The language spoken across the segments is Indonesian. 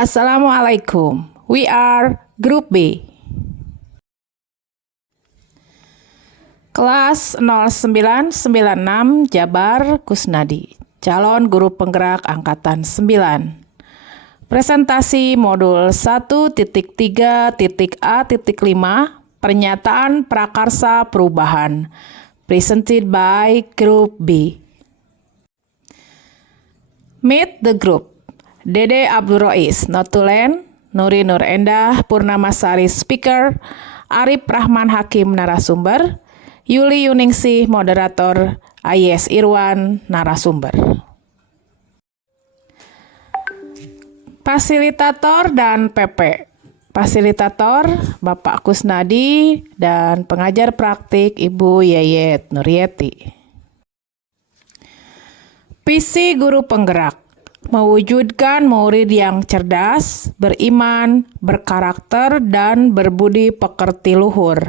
Assalamualaikum. We are Group B. Kelas 0996 Jabar Kusnadi, calon guru penggerak angkatan 9. Presentasi modul 1.3.A.5 Pernyataan Prakarsa Perubahan. Presented by Group B. Meet the group. Dede Abdul Rois, Notulen, Nuri Nur Endah, Purnamasari Speaker, Arif Rahman Hakim narasumber, Yuli Yuningsih moderator, Ayes Irwan narasumber. Fasilitator dan PP. Fasilitator Bapak Kusnadi dan pengajar praktik Ibu Yayet Nurieti. Visi guru penggerak: mewujudkan murid yang cerdas, beriman, berkarakter, dan berbudi pekerti luhur.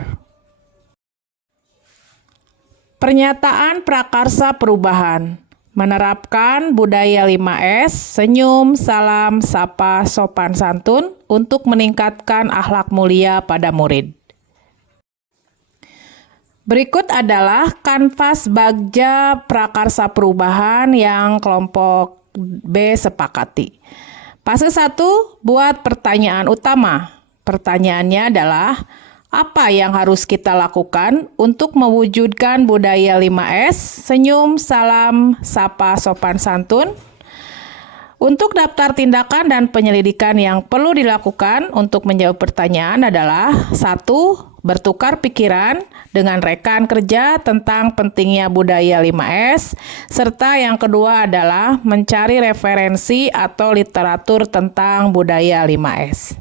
Pernyataan prakarsa perubahan: menerapkan budaya 5S, senyum, salam, sapa, sopan santun untuk meningkatkan akhlak mulia pada murid. Berikut adalah kanvas bagja prakarsa perubahan yang kelompok B sepakati. Fase 1, buat pertanyaan utama. Pertanyaannya adalah, apa yang harus kita lakukan untuk mewujudkan budaya 5S, senyum, salam, sapa, sopan santun? Untuk daftar tindakan dan penyelidikan yang perlu dilakukan untuk menjawab pertanyaan adalah 1. Bertukar pikiran dengan rekan kerja tentang pentingnya budaya 5S, serta yang kedua adalah mencari referensi atau literatur tentang budaya 5S.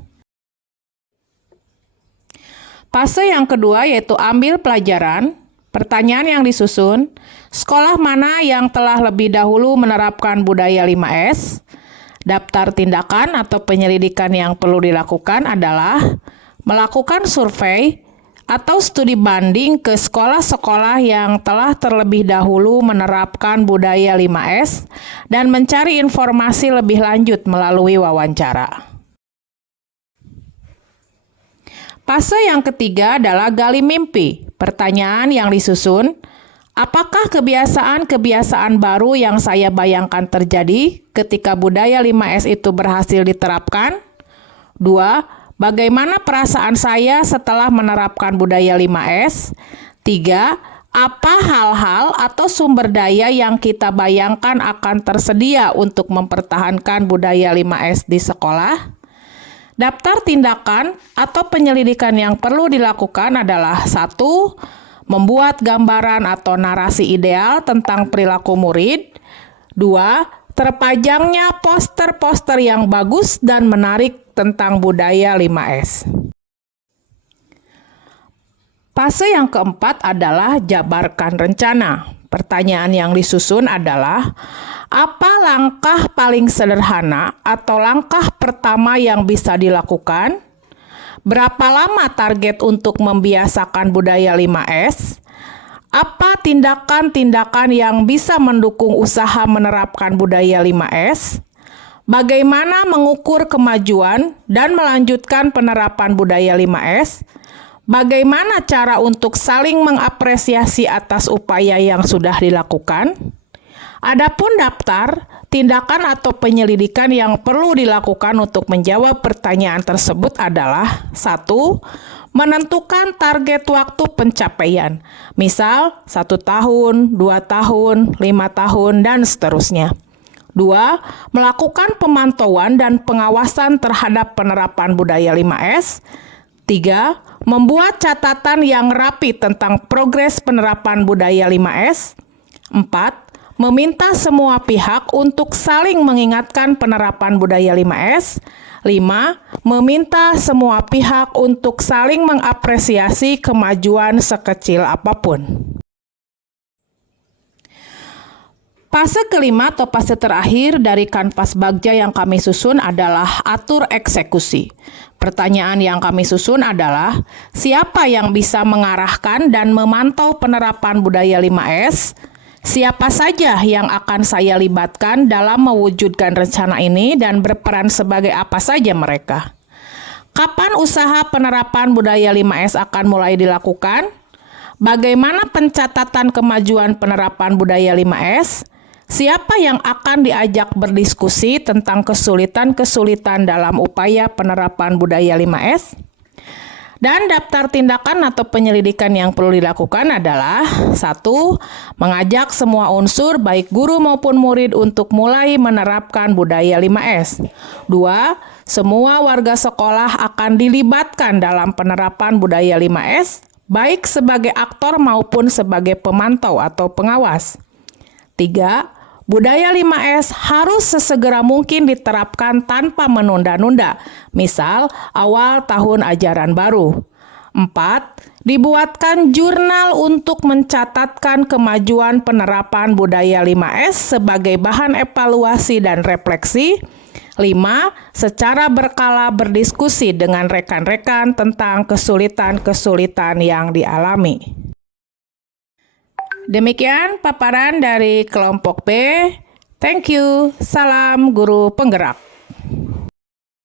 Fase yang kedua yaitu ambil pelajaran. Pertanyaan yang disusun, sekolah mana yang telah lebih dahulu menerapkan budaya 5S? Daftar tindakan atau penyelidikan yang perlu dilakukan adalah melakukan survei atau studi banding ke sekolah-sekolah yang telah terlebih dahulu menerapkan budaya 5S dan mencari informasi lebih lanjut melalui wawancara. Fase yang ketiga adalah gali mimpi. Pertanyaan yang disusun, apakah kebiasaan-kebiasaan baru yang saya bayangkan terjadi ketika budaya 5S itu berhasil diterapkan? 2. Bagaimana perasaan saya setelah menerapkan budaya 5S? 3. Apa hal-hal atau sumber daya yang kita bayangkan akan tersedia untuk mempertahankan budaya 5S di sekolah? Daftar tindakan atau penyelidikan yang perlu dilakukan adalah 1. Membuat gambaran atau narasi ideal tentang perilaku murid. 2. Terpajangnya poster-poster yang bagus dan menarik tentang budaya 5S. Fase yang keempat adalah jabarkan rencana. Pertanyaan yang disusun adalah, apa langkah paling sederhana atau langkah pertama yang bisa dilakukan? Berapa lama target untuk membiasakan budaya 5S? Apa tindakan-tindakan yang bisa mendukung usaha menerapkan budaya 5S? Bagaimana mengukur kemajuan dan melanjutkan penerapan budaya 5S? Bagaimana cara untuk saling mengapresiasi atas upaya yang sudah dilakukan? Adapun daftar, tindakan atau penyelidikan yang perlu dilakukan untuk menjawab pertanyaan tersebut adalah 1. Menentukan target waktu pencapaian, misal 1 tahun, 2 tahun, 5 tahun, dan seterusnya. 2. Melakukan pemantauan dan pengawasan terhadap penerapan budaya 5S. 3. Membuat catatan yang rapi tentang progres penerapan budaya 5S. 4. Meminta semua pihak untuk saling mengingatkan penerapan budaya 5S. 5. Meminta semua pihak untuk saling mengapresiasi kemajuan sekecil apapun. Fase kelima atau fase terakhir dari kanvas bagja yang kami susun adalah atur eksekusi. Pertanyaan yang kami susun adalah, siapa yang bisa mengarahkan dan memantau penerapan budaya 5S? Siapa saja yang akan saya libatkan dalam mewujudkan rencana ini dan berperan sebagai apa saja mereka? Kapan usaha penerapan budaya 5S akan mulai dilakukan? Bagaimana pencatatan kemajuan penerapan budaya 5S? Siapa yang akan diajak berdiskusi tentang kesulitan-kesulitan dalam upaya penerapan budaya 5S? Dan daftar tindakan atau penyelidikan yang perlu dilakukan adalah 1. Mengajak semua unsur baik guru maupun murid untuk mulai menerapkan budaya 5S. 2. Semua warga sekolah akan dilibatkan dalam penerapan budaya 5S, baik sebagai aktor maupun sebagai pemantau atau pengawas. 3. Budaya 5S harus sesegera mungkin diterapkan tanpa menunda-nunda, misal awal tahun ajaran baru. 4. Dibuatkan jurnal untuk mencatatkan kemajuan penerapan budaya 5S sebagai bahan evaluasi dan refleksi. 5. Secara berkala berdiskusi dengan rekan-rekan tentang kesulitan-kesulitan yang dialami. Demikian paparan dari kelompok B. Thank you. Salam guru penggerak.